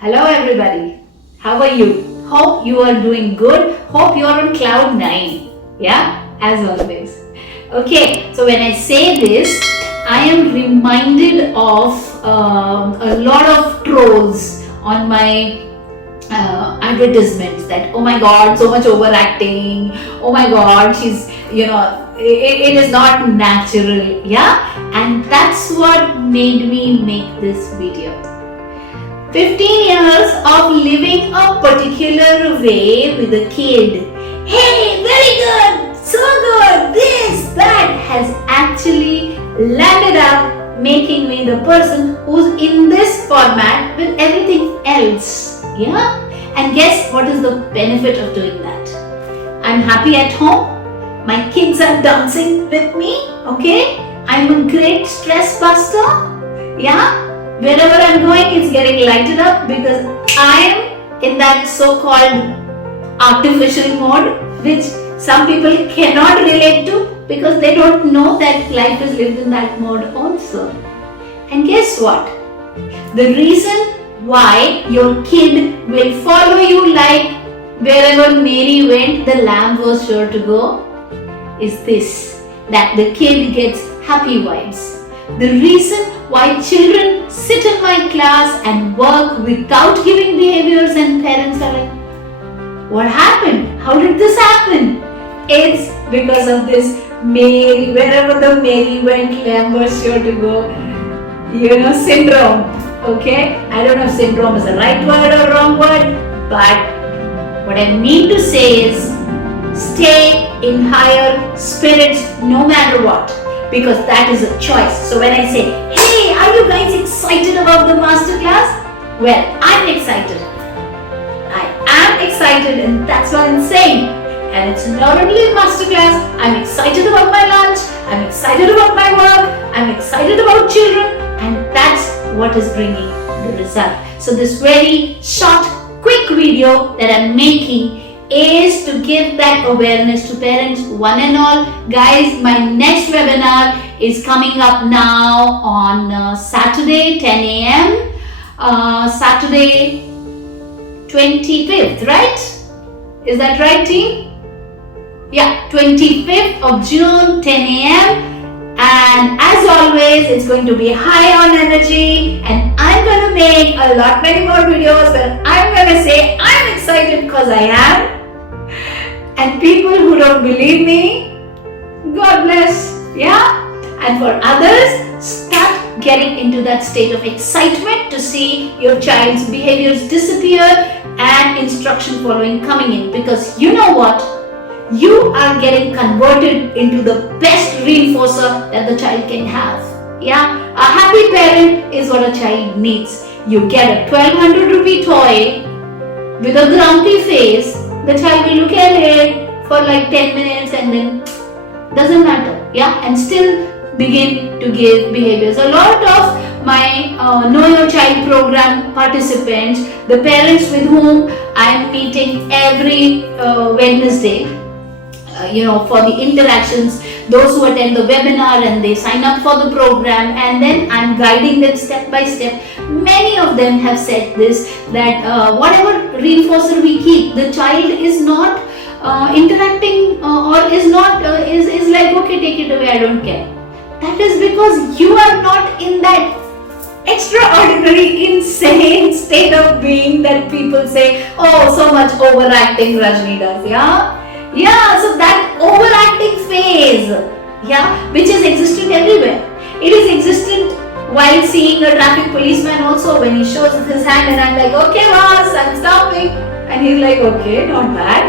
Hello everybody, how are you? Hope you are doing good. Hope you are on cloud 9. Yeah, as always. Okay, so when I say this, I am reminded of a lot of trolls on my advertisements that oh my god, so much overacting, oh my god, she's it is not natural. Yeah, and that's what made me make this video. 15 years of living a particular way with a kid. Hey, very good, so good, this, that has actually landed up making me the person who's in this format with everything else. Yeah? And guess what is the benefit of doing that? I'm happy at home. My kids are dancing with me. Okay? I'm a great stress buster. Yeah? Wherever I'm going, it's getting lighted up because I am in that so-called artificial mode, which some people cannot relate to because they don't know that life is lived in that mode also. And guess what? The reason why your kid will follow you like wherever Mary went, the lamb was sure to go, is this, that the kid gets happy vibes. The reason why children sit in my class and work without giving behaviors and parents are like, what happened? How did this happen? It's because of this Mary, wherever the Mary went, lamb was sure to go, syndrome. Okay? I don't know if syndrome is the right word or wrong word, but what I mean to say is stay in higher spirits no matter what. Because that is a choice. So when I say, hey, are you guys excited about the masterclass? Well, I'm excited. I am excited and that's what I'm saying. And it's not only a masterclass, I'm excited about my lunch, I'm excited about my work, I'm excited about children, and that's what is bringing the result. So this very short, quick video that I'm making is to give that awareness to parents one and all. Guys, my next webinar is coming up now on Saturday 10 a.m. Saturday 25th, right? Is that right, team? Yeah, 25th of June 10 a.m. And as always, it's going to be high on energy and I'm going to make a lot many more videos where I'm going to say I'm excited because I am. And people who don't believe me, God bless, yeah? And for others, start getting into that state of excitement to see your child's behaviors disappear and instruction following coming in. Because you know what? You are getting converted into the best reinforcer that the child can have. Yeah? A happy parent is what a child needs. You get a 1200 rupee toy with a grumpy face. The child will look at it for like 10 minutes and then doesn't matter, yeah, and still begin to give behaviors. A lot of my Know Your Child program participants, the parents with whom I am meeting every Wednesday, for the interactions, those who attend the webinar and they sign up for the program and then I'm guiding them step by step. Many of them have said this, that whatever reinforcer we keep, the child is not interacting or is not, is like, okay, take it away, I don't care. That is because you are not in that extraordinary, insane state of being that people say, oh, so much overacting Rajni does, yeah? Yeah, so that overacting phase, yeah, which is existent everywhere. It is existent while seeing a traffic policeman also when he shows his hand and I'm like, okay boss, I'm stopping. And he's like, okay, not bad.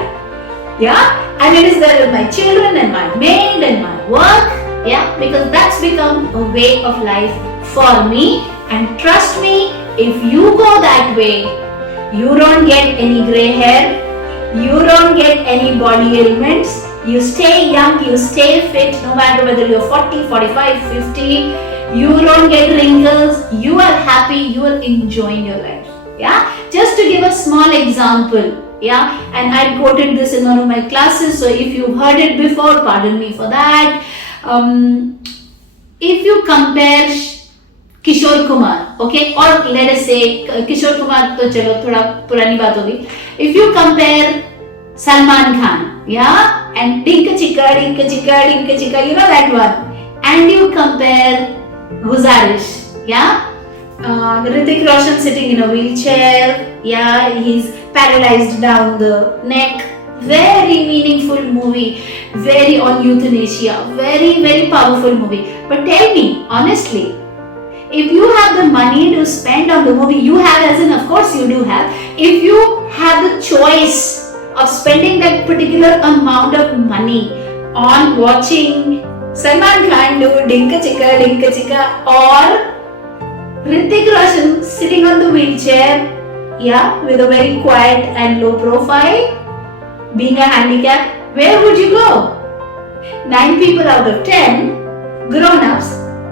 Yeah, and it is there with my children and my maid and my work. Yeah, because that's become a way of life for me. And trust me, if you go that way, you don't get any gray hair. You don't get any body ailments. You stay young, you stay fit, no matter whether you're 40, 45, 50. You don't get wrinkles. You are happy. You are enjoying your life. Yeah. Just to give a small example. Yeah. And I quoted this in one of my classes. So if you heard it before, pardon me for that. If you compare Kishore Kumar, okay, or let us say Kishore Kumar to chalo thoda purani baat hogi. If you compare Salman Khan, yeah, and Dinka Chika, Dinka Chika, Dinka Chika, you know that one, and you compare Guzarish, yeah, Hrithik Roshan sitting in a wheelchair, yeah, he's paralyzed down the neck. Very meaningful movie, very on euthanasia, very, very powerful movie. But tell me, honestly, if you have the money to spend on the movie, you have, as in, of course, you do have. If you have the choice of spending that particular amount of money on watching Salman Khan do Dinka Chika, or Hrithik Roshan sitting on the wheelchair, yeah, with a very quiet and low profile, being a handicap, where would you go? 9 people out of 10 grown-ups,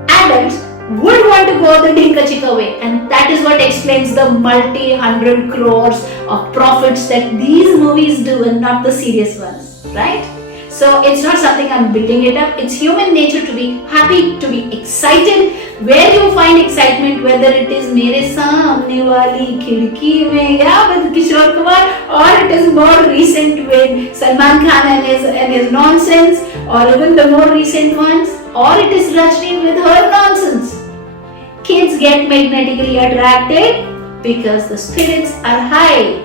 adults, would want to go the Dinka Chika way, and that is what explains the multi-hundred crores of profits that these movies do and not the serious ones, right? So it's not something I'm building it up. It's human nature to be happy, to be excited. Where you find excitement, whether it is Mere Saamne Wali Khidki Mein, yeah, with Kishore Kumar, or it is more recent with Salman Khan and his nonsense, or even the more recent ones, or it is Rajni with her nonsense. Kids get magnetically attracted because the spirits are high.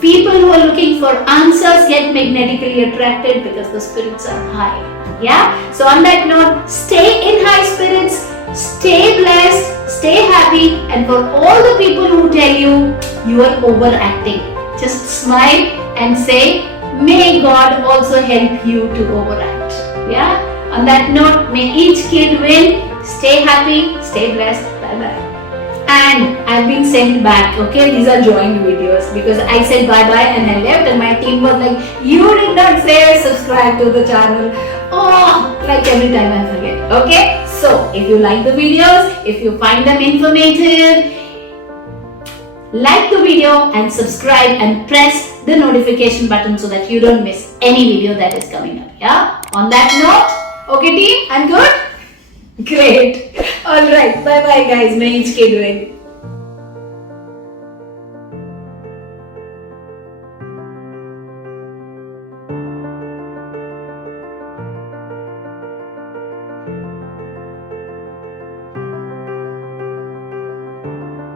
People who are looking for answers get magnetically attracted because the spirits are high. Yeah? So on that note, stay in high spirits, stay blessed, stay happy, and for all the people who tell you you are overacting, just smile and say, may God also help you to overact. Yeah? On that note, may each kid win. Stay happy, stay blessed. Bye-bye. And I've been sent back, okay, these are joined videos, because I said bye-bye and I left, and my team was like, you did not say subscribe to the channel. Oh, like every time I forget, okay? So, if you like the videos, if you find them informative, like the video and subscribe and press the notification button so that you don't miss any video that is coming up, yeah? On that note, okay team, I'm good? Great. Alright, bye bye guys. May each kid win.